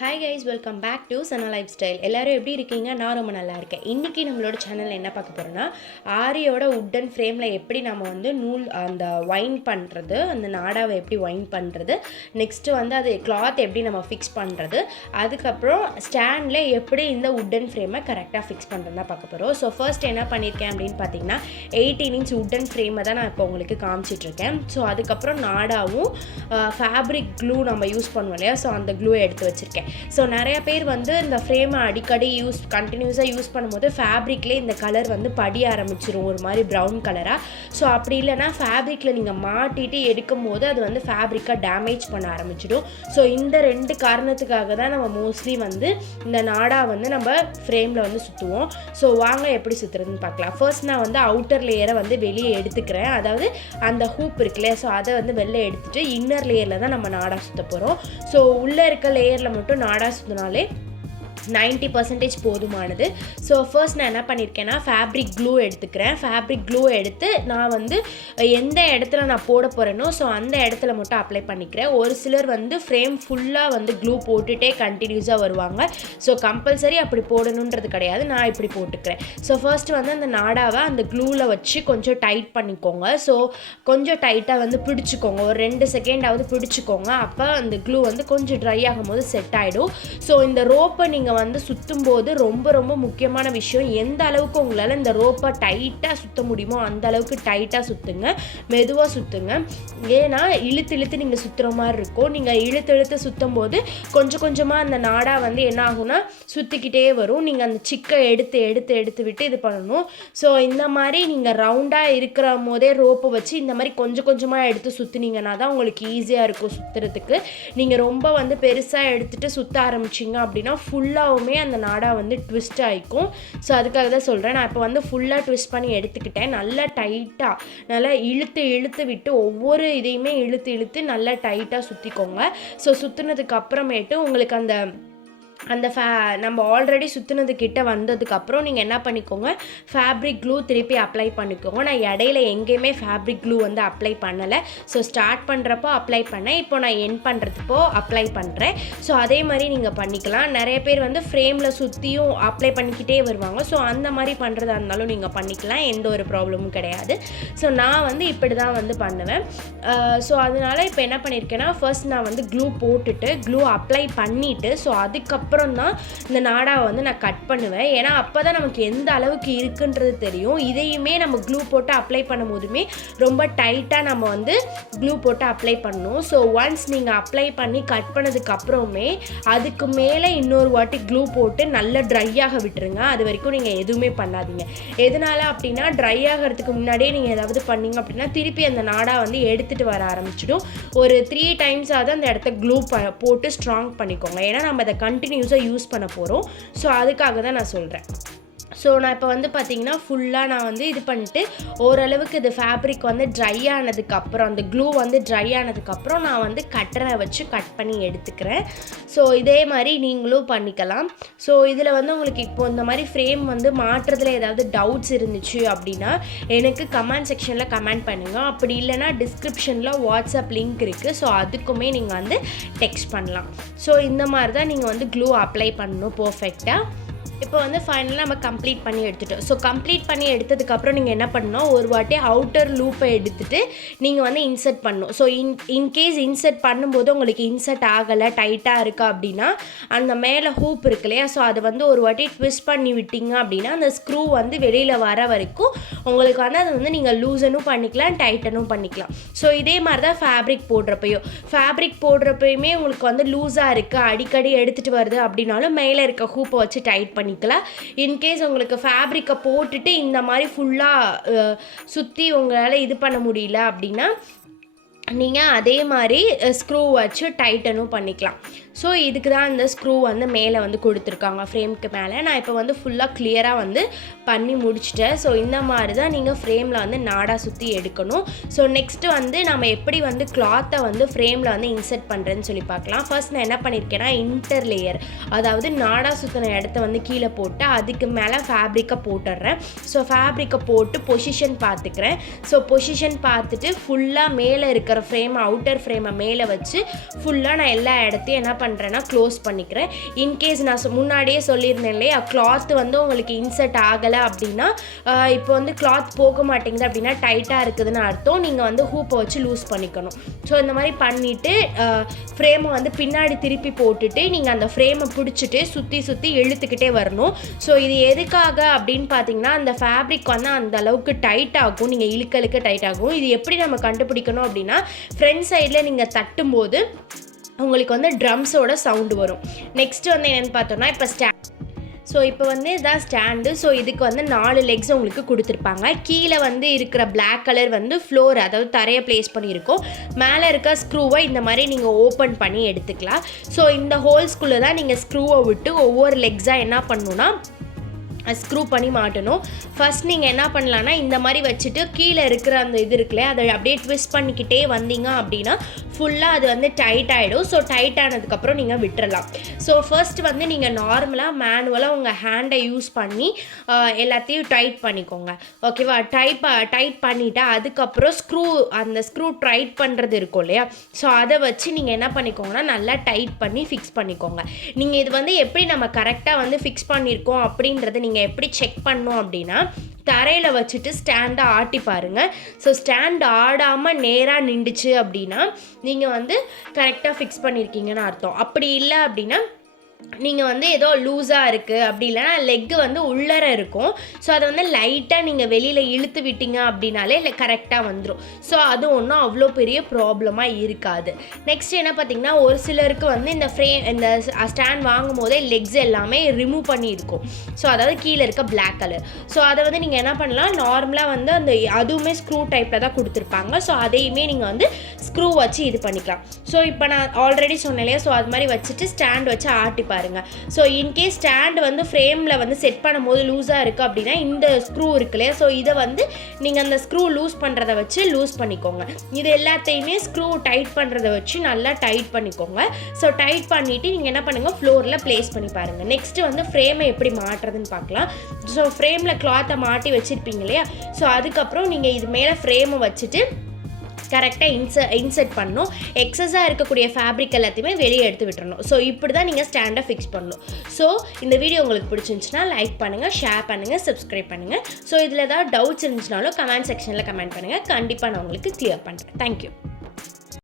Hi guys, welcome back to Sana lifestyle. எல்லோரும் எப்படி இருக்கீங்க? நான் ரொம்ப நல்லா இருக்கேன். இன்றைக்கி நம்மளோட சேனலில் என்ன பார்க்க போகிறோன்னா, ஆரியோட உட்டன் ஃப்ரேமில் எப்படி நம்ம வந்து நூல் அந்த ஒயின் பண்ணுறது, அந்த நாடாவை எப்படி ஒயின் பண்ணுறது, நெக்ஸ்ட்டு வந்து அது கிளாத் எப்படி நம்ம ஃபிக்ஸ் பண்ணுறது, அதுக்கப்புறம் ஸ்டாண்டில் எப்படி இந்த உட்டன் ஃப்ரேமை கரெக்டாக ஃபிக்ஸ் பண்ணுறது தான் பார்க்க போகிறோம். ஸோ ஃபர்ஸ்ட் என்ன பண்ணியிருக்கேன் அப்படின்னு பார்த்தீங்கன்னா 18 இன்ச் உட்டன் ஃப்ரேமை தான் நான் இப்போ உங்களுக்கு காமிச்சிட்ருக்கேன். ஸோ அதுக்கப்புறம் நாடாவும் ஃபேப்ரிக் க்ளூ நம்ம யூஸ் பண்ணுவோம் இல்லையா, ஸோ அந்த க்ளூவை எடுத்து வச்சுருக்கேன். ஸோ நிறைய பேர் வந்து இந்த ஃப்ரேமை அடிக்கடி கண்டினியூஸாக யூஸ் பண்ணும்போது ஃபேப்ரிக்லேயே இந்த கலர் வந்து படிய ஆரம்பிச்சிடும், ஒரு மாதிரி ப்ரௌன் கலராக. ஸோ அப்படி இல்லைனா ஃபேப்ரிக்கில் நீங்கள் மாட்டிட்டு எடுக்கும் போது அது வந்து ஃபேப்ரிக்காக டேமேஜ் பண்ண ஆரம்பிச்சிடும். ஸோ இந்த ரெண்டு காரணத்துக்காக தான் நம்ம மோஸ்ட்லி வந்து இந்த நாடா வந்து நம்ம ஃப்ரேமில் வந்து சுற்றுவோம். ஸோ வாங்க எப்படி சுற்றுறதுன்னு பார்க்கலாம். ஃபர்ஸ்ட் நான் வந்து அவுட்டர் லேயரை வந்து வெளியே எடுத்துக்கிறேன், அதாவது அந்த ஹூப் இருக்குல்லையா, ஸோ அதை வந்து வெளில எடுத்துகிட்டு இன்னர் லேயரில் தான் நம்ம நாடா சுற்ற போகிறோம். ஸோ உள்ளே இருக்க லேயரில் மட்டும் நாடா சுற்றினாலே 90% போதுமானது. ஸோ ஃபர்ஸ்ட் நான் என்ன பண்ணியிருக்கேன்னா ஃபேப்ரிக் க்ளூ எடுத்துக்கிறேன். ஃபேப்ரிக் க்ளூ எடுத்து நான் வந்து எந்த இடத்துல நான் போட போகிறேனோ ஸோ அந்த இடத்துல மட்டும் அப்ளை பண்ணிக்கிறேன். ஒரு சிலர் வந்து ஃப்ரேம் ஃபுல்லாக வந்து க்ளூ போட்டுகிட்டே கண்டினியூஸாக வருவாங்க. ஸோ கம்பல்சரி அப்படி போடணுன்றது கிடையாது, நான் இப்படி போட்டுக்கிறேன். ஸோ ஃபர்ஸ்ட் வந்து அந்த நாடாவை அந்த க்ளூவில் வச்சு கொஞ்சம் டைட் பண்ணிக்கோங்க. ஸோ கொஞ்சம் டைட்டாக வந்து பிடிச்சிக்கோங்க, ஒரு 2 செகண்டாவது பிடிச்சிக்கோங்க. அப்போ அந்த க்ளூ வந்து கொஞ்சம் ட்ரை ஆகும்போது செட் ஆகிடும். ஸோ இந்த ரோப்பை நீங்கள் வந்து சுற்றும் போது ரொம்ப ரொம்ப முக்கியமான விஷயம், எந்த அளவுக்கு உங்களால் இந்த ரோப்பை டைட்டாக சுற்ற முடியுமோ அந்த அளவுக்கு டைட்டாக சுற்றுங்க, மெதுவாக சுற்றுங்க. ஏன்னா இழுத்து நீங்கள் சுற்றுற மாதிரி இருக்கும். நீங்கள் இழுத்து சுற்றும் போது கொஞ்சம் கொஞ்சமாக அந்த நாடா வந்து என்ன ஆகும்னா சுற்றிக்கிட்டே வரும். நீங்கள் அந்த சிக்கை எடுத்து விட்டு இது பண்ணணும். ஸோ இந்த மாதிரி நீங்கள் ரவுண்டாக இருக்கிற போதே ரோப்பை வச்சு இந்த மாதிரி கொஞ்சம் கொஞ்சமாக எடுத்து சுற்றினீங்கன்னா தான் உங்களுக்கு ஈஸியாக இருக்கும் சுற்றுறதுக்கு. நீங்கள் ரொம்ப வந்து பெருசாக எடுத்துகிட்டு சுற்ற ஆரம்பிச்சிங்க அப்படின்னா ஃபுல்லாகவுமே அந்த நாடா வந்து ட்விஸ்ட் ஆகிக்கும். ஸோ அதுக்காக தான் சொல்கிறேன். நான் இப்போ வந்து ஃபுல்லாக ட்விஸ்ட் பண்ணி எடுத்துக்கிட்டேன். நல்லா டைட்டாக நல்லா இழுத்து விட்டு ஒவ்வொரு இதையுமே இழுத்து நல்லா டைட்டாக சுற்றிக்கோங்க. ஸோ சுற்றுனதுக்கு அப்புறமேட்டு உங்களுக்கு அந்த நம்ம ஆல்ரெடி சுற்றுனதுக்கிட்ட வந்ததுக்கப்புறம் நீங்கள் என்ன பண்ணிக்கோங்க, ஃபேப்ரிக் க்ளூ திருப்பி அப்ளை பண்ணிக்கோங்க. நான் இடையில எங்கேயுமே ஃபேப்ரிக் க்ளூ வந்து அப்ளை பண்ணலை. ஸோ ஸ்டார்ட் பண்ணுறப்போ அப்ளை பண்ணேன், இப்போ நான் எண்ட் பண்ணுறதுப்போ அப்ளை பண்ணுறேன். ஸோ அதே மாதிரி நீங்கள் பண்ணிக்கலாம். நிறைய பேர் வந்து ஃப்ரேமில் சுற்றியும் அப்ளை பண்ணிக்கிட்டே வருவாங்க. ஸோ அந்த மாதிரி பண்ணுறதா இருந்தாலும் நீங்கள் பண்ணிக்கலாம், எந்த ஒரு ப்ராப்ளமும் கிடையாது. ஸோ நான் வந்து இப்படி தான் வந்து பண்ணுவேன். ஸோ அதனால் இப்போ என்ன பண்ணியிருக்கேன்னா ஃபர்ஸ்ட் நான் வந்து க்ளூ போட்டுட்டு க்ளூ அப்ளை பண்ணிவிட்டு ஸோ அதுக்கப்புறம் தான் இந்த நாடாவை வந்து நான் கட் பண்ணுவேன். ஏன்னா அப்போ தான் நமக்கு எந்த அளவுக்கு இருக்குன்றது தெரியும். இதையுமே நம்ம க்ளூ போட்டு அப்ளை பண்ணும் போதுமே ரொம்ப டைட்டாக நம்ம வந்து க்ளூ போட்டு அப்ளை பண்ணணும். ஸோ ஒன்ஸ் நீங்கள் அப்ளை பண்ணி கட் பண்ணதுக்கு அப்புறமே அதுக்கு மேலே இன்னொரு வாட்டி க்ளூ போட்டு நல்லா ட்ரை ஆக விட்டுருங்க. அது வரைக்கும் நீங்கள் எதுவுமே பண்ணாதீங்க. எதனால அப்படின்னா ட்ரை ஆகிறதுக்கு முன்னாடியே நீங்கள் ஏதாவது பண்ணீங்க அப்படின்னா திருப்பி அந்த நாடா வந்து எடுத்துகிட்டு வர ஆரம்பிச்சிடும். ஒரு 3 டைம்ஸாவது அந்த இடத்த க்ளூ போட்டு ஸ்ட்ராங் பண்ணிக்கோங்க. ஏன்னா நம்ம அதை கண்டினியூஸாக யூஸ் பண்ண போகிறோம். ஸோ அதுக்காக தான் நான் சொல்கிறேன். ஸோ நான் இப்போ வந்து பார்த்திங்கன்னா ஃபுல்லாக நான் வந்து இது பண்ணிட்டு ஓரளவுக்கு இது ஃபேப்ரிக் வந்து ட்ரை ஆனதுக்கப்புறம் அந்த க்ளூ வந்து ட்ரை ஆனதுக்கப்புறம் நான் வந்து கட்டரை வச்சு கட் பண்ணி எடுத்துக்கிறேன். ஸோ இதே மாதிரி நீங்களும் பண்ணிக்கலாம். ஸோ இதில் வந்து உங்களுக்கு இப்போ இந்த மாதிரி ஃப்ரேம் வந்து மாற்றுறதுல ஏதாவது டவுட்ஸ் இருந்துச்சு அப்படின்னா எனக்கு கமெண்ட் செக்ஷனில் கமெண்ட் பண்ணுங்கள். அப்படி இல்லைனா டிஸ்கிரிப்ஷனில் வாட்ஸ்அப் லிங்க் இருக்குது. ஸோ அதுக்குமே நீங்கள் வந்து டெக்ஸ்ட் பண்ணலாம். ஸோ இந்த மாதிரி தான் நீங்கள் வந்து க்ளூ அப்ளை பண்ணணும் பர்ஃபெக்டாக. இப்போ வந்து ஃபைனலாக நம்ம கம்ப்ளீட் பண்ணி எடுத்துட்டோம். ஸோ கம்ப்ளீட் பண்ணி எடுத்ததுக்கப்புறம் நீங்கள் என்ன பண்ணணும், ஒரு வாட்டி அவுட்டர் லூப்பை எடுத்துகிட்டு நீங்கள் வந்து இன்சர்ட் பண்ணணும். ஸோ இன்கேஸ் இன்சர்ட் பண்ணும்போது உங்களுக்கு இன்சர்ட் ஆகலை, டைட்டாக இருக்கா அப்படின்னா அந்த மேலே ஹூப் இருக்கு இல்லையா, ஸோ அதை வந்து ஒரு வாட்டி ட்விஸ்ட் பண்ணி விட்டீங்க அப்படின்னா அந்த ஸ்க்ரூ வந்து வெளியில் வர வரைக்கும் உங்களுக்கு வந்து அதை வந்து நீங்கள் லூசனும் பண்ணிக்கலாம், டைட்டனும் பண்ணிக்கலாம். ஸோ இதே மாதிரி தான் ஃபேப்ரிக் போடுறப்பையுமே உங்களுக்கு வந்து லூஸாக இருக்குது, அடிக்கடி எடுத்துகிட்டு வருது அப்படின்னாலும் மேலே இருக்க ஹூப்பை வச்சு டைட் பண்ணிக்கலாம். இன்கேஸ் உங்களுக்கு ஃபேப்ரிக்கை போட்டுட்டு இந்த மாதிரி ஃபுல்லாக சுற்றி உங்களால் இது பண்ண முடியல அப்படின்னா நீங்கள் அதே மாதிரி ஸ்க்ரூ வச்சு டைட்டனும் பண்ணிக்கலாம். ஸோ இதுக்கு தான் இந்த ஸ்க்ரூ வந்து மேலே வந்து கொடுத்துருக்காங்க ஃப்ரேமுக்கு மேலே. நான் இப்போ வந்து ஃபுல்லாக கிளியராக வந்து பண்ணி முடிச்சிட்டேன். ஸோ இந்த மாதிரி தான் நீங்கள் ஃப்ரேமில் வந்து நாடா சுற்றி எடுக்கணும். ஸோ நெக்ஸ்ட்டு வந்து நம்ம எப்படி வந்து கிளாத்தை வந்து ஃப்ரேமில் வந்து இன்சர்ட் பண்ணுறேன்னு சொல்லி பார்க்கலாம். ஃபர்ஸ்ட் நான் என்ன பண்ணியிருக்கேன்னா இன்டர் லேயர், அதாவது நாடா சுற்றின இடத்த வந்து கீழே போட்டு அதுக்கு மேலே ஃபேப்ரிக்கை போட்டுடுறேன். ஸோ ஃபேப்ரிக்கை போட்டு பொசிஷன் பார்த்துக்கிறேன். ஸோ பொசிஷன் பார்த்துட்டு ஃபுல்லாக மேலே இருக்கிற ஃப்ரேம் அவுட்டர் ஃப்ரேமை மேலே வச்சு ஃபுல்லாக நான் எல்லா இடத்தையும் என்ன பண்ணுறேன்னா க்ளோஸ் பண்ணிக்கிறேன். இன்கேஸ் நான் முன்னாடியே சொல்லியிருந்தேன் இல்லையா, கிளாத் வந்து உங்களுக்கு இன்சர்ட் ஆகலை அப்படின்னா, இப்போ வந்து கிளாத் போக மாட்டேங்குது அப்படின்னா டைட்டாக இருக்குதுன்னு அர்த்தம். நீங்கள் வந்து ஹூப்பை வச்சு லூஸ் பண்ணிக்கணும். ஸோ இந்த மாதிரி பண்ணிவிட்டு ஃப்ரேமை வந்து பின்னாடி திருப்பி போட்டுட்டு நீங்கள் அந்த ஃப்ரேமை பிடிச்சிட்டு சுற்றி சுற்றி இழுத்துக்கிட்டே வரணும். ஸோ இது எதுக்காக அப்படின்னு பார்த்தீங்கன்னா, அந்த ஃபேப்ரிக் வந்து அந்த அளவுக்கு டைட் ஆகும், நீங்கள் இழுக்க டைட் ஆகும். இது எப்படி நம்ம கண்டுபிடிக்கணும் அப்படின்னா, ஃப்ரண்ட் சைடில் நீங்கள் தட்டும்போது உங்களுக்கு வந்து ட்ரம்ஸோட சவுண்டு வரும். நெக்ஸ்ட்டு வந்து என்னென்னு பார்த்தோன்னா, ஸோ இப்போ வந்து இதான் ஸ்டாண்டு. ஸோ இதுக்கு வந்து 4 லெக்ஸ் உங்களுக்கு கொடுத்துருப்பாங்க. கீழே வந்து இருக்கிற பிளாக் கலர் வந்து ஃப்ளோர், அதாவது தரையை ப்ளேஸ் பண்ணியிருக்கோம். மேலே இருக்க ஸ்க்ரூவை இந்த மாதிரி நீங்கள் ஓப்பன் பண்ணி எடுத்துக்கலாம். ஸோ இந்த ஹோல்ஸ்குள்ளே தான் நீங்கள் ஸ்க்ரூவை விட்டு ஒவ்வொரு லெக்ஸாக என்ன பண்ணணுன்னா ஸ்க்ரூ பண்ணி மாட்டணும். ஃபஸ்ட் நீங்கள் என்ன பண்ணலான்னா, இந்த மாதிரி வச்சுட்டு கீழே இருக்கிற அந்த இது இருக்குல்ல, அதை அப்படியே ட்விஸ்ட் பண்ணிக்கிட்டே வந்தீங்க அப்படின்னா ஃபுல்லாக அது வந்து டைட் ஆகிடும். ஸோ டைட் ஆனதுக்கப்புறம் நீங்கள் விட்டுறலாம். ஸோ ஃபர்ஸ்ட் வந்து நீங்கள் நார்மலாக மேனுவலாக உங்கள் ஹேண்டை யூஸ் பண்ணி எல்லாத்தையும் டைட் பண்ணிக்கோங்க. ஓகேவா? டைட் பண்ணிவிட்டு அதுக்கப்புறம் அந்த ஸ்க்ரூ டைட் பண்ணுறது இருக்கும் இல்லையா, ஸோ அதை வச்சு நீங்கள் என்ன பண்ணிக்கோங்கன்னா நல்லா டைட் பண்ணி ஃபிக்ஸ் பண்ணிக்கோங்க. நீங்கள் இது வந்து எப்படி நம்ம கரெக்டாக வந்து ஃபிக்ஸ் பண்ணியிருக்கோம் அப்படின்றத நீங்கள் எப்படி செக் பண்ணணும் அப்படின்னா, தரையில் வச்சுட்டு ஸ்டாண்டை ஆட்டி பாருங்கள். ஸோ ஸ்டாண்ட் ஆடாமல் நேராக நின்றுச்சு அப்படின்னா நீங்கள் வந்து கரெக்டாக ஃபிக்ஸ் பண்ணியிருக்கீங்கன்னு அர்த்தம். அப்படி இல்லை அப்படின்னா நீங்கள் வந்து ஏதோ லூஸாக இருக்குது, அப்படி இல்லைனா லெக்கு வந்து உள்ளர இருக்கும். ஸோ அதை வந்து லைட்டாக நீங்கள் வெளியில் இழுத்து விட்டீங்க அப்படின்னாலே கரெக்டாக வந்துடும். ஸோ அது ஒன்றும் அவ்வளோ பெரிய ப்ராப்ளமாக இருக்காது. நெக்ஸ்ட் என்ன பார்த்திங்கன்னா, ஒரு சிலருக்கு வந்து இந்த ஸ்டாண்ட் வாங்கும் போதே லெக்ஸ் எல்லாமே ரிமூவ் பண்ணியிருக்கும். ஸோ அதாவது கீழே இருக்க பிளாக் கலர். ஸோ அதை வந்து நீங்கள் என்ன பண்ணலாம், நார்மலாக வந்து அதுவுமே ஸ்க்ரூ டைப்பில் தான் கொடுத்துருப்பாங்க. ஸோ அதையுமே நீங்கள் வந்து ஸ்க்ரூ வச்சு இது பண்ணிக்கலாம். ஸோ இப்போ நான் ஆல்ரெடி சொன்னேன் இல்லையா, ஸோ அது மாதிரி வச்சுட்டு ஸ்டாண்ட் வச்சு ஆட்டி பாருங்க. ஸோ இன்கேஸ் ஸ்டாண்ட் வந்து ஃப்ரேமில் வந்து செட் பண்ணும்போது லூஸாக இருக்குது அப்படின்னா இந்த ஸ்க்ரூ இருக்கு இல்லையா, ஸோ இதை வந்து நீங்கள் அந்த ஸ்க்ரூ லூஸ் பண்ணுறத வச்சு லூஸ் பண்ணிக்கோங்க. இது எல்லாத்தையுமே ஸ்க்ரூ டைட் பண்ணுறத வச்சு நல்லா டைட் பண்ணிக்கோங்க. ஸோ டைட் பண்ணிவிட்டு நீங்கள் என்ன பண்ணுங்கள், ஃப்ளோரில் ப்ளேஸ் பண்ணி பாருங்கள். நெக்ஸ்ட்டு வந்து ஃப்ரேமை எப்படி மாட்டுறதுன்னு பார்க்கலாம். ஸோ ஃப்ரேமில் கிளாத்தை மாட்டி வச்சுருப்பீங்க இல்லையா, ஸோ அதுக்கப்புறம் நீங்கள் இது மேலே ஃப்ரேமை வச்சுட்டு கரெக்டாக இன்சர்ட் பண்ணணும். எக்ஸஸாக இருக்கக்கூடிய ஃபேப்ரிக் எல்லாத்தையுமே வெளியே எடுத்து விட்டுறணும். ஸோ இப்படி தான் நீங்கள் ஸ்டாண்டை ஃபிக்ஸ் பண்ணணும். ஸோ இந்த வீடியோ உங்களுக்கு பிடிச்சிருந்துச்சுன்னா லைக் பண்ணுங்கள், ஷேர் பண்ணுங்கள், சப்ஸ்கிரைப் பண்ணுங்கள். ஸோ இதில் ஏதாவது டவுட்ஸ் இருந்துச்சுனாலும் கமெண்ட் செக்ஷனில் கமெண்ட் பண்ணுங்கள். கண்டிப்பாக நான் உங்களுக்கு கிளியர் பண்ணுறேன். தேங்க்யூ.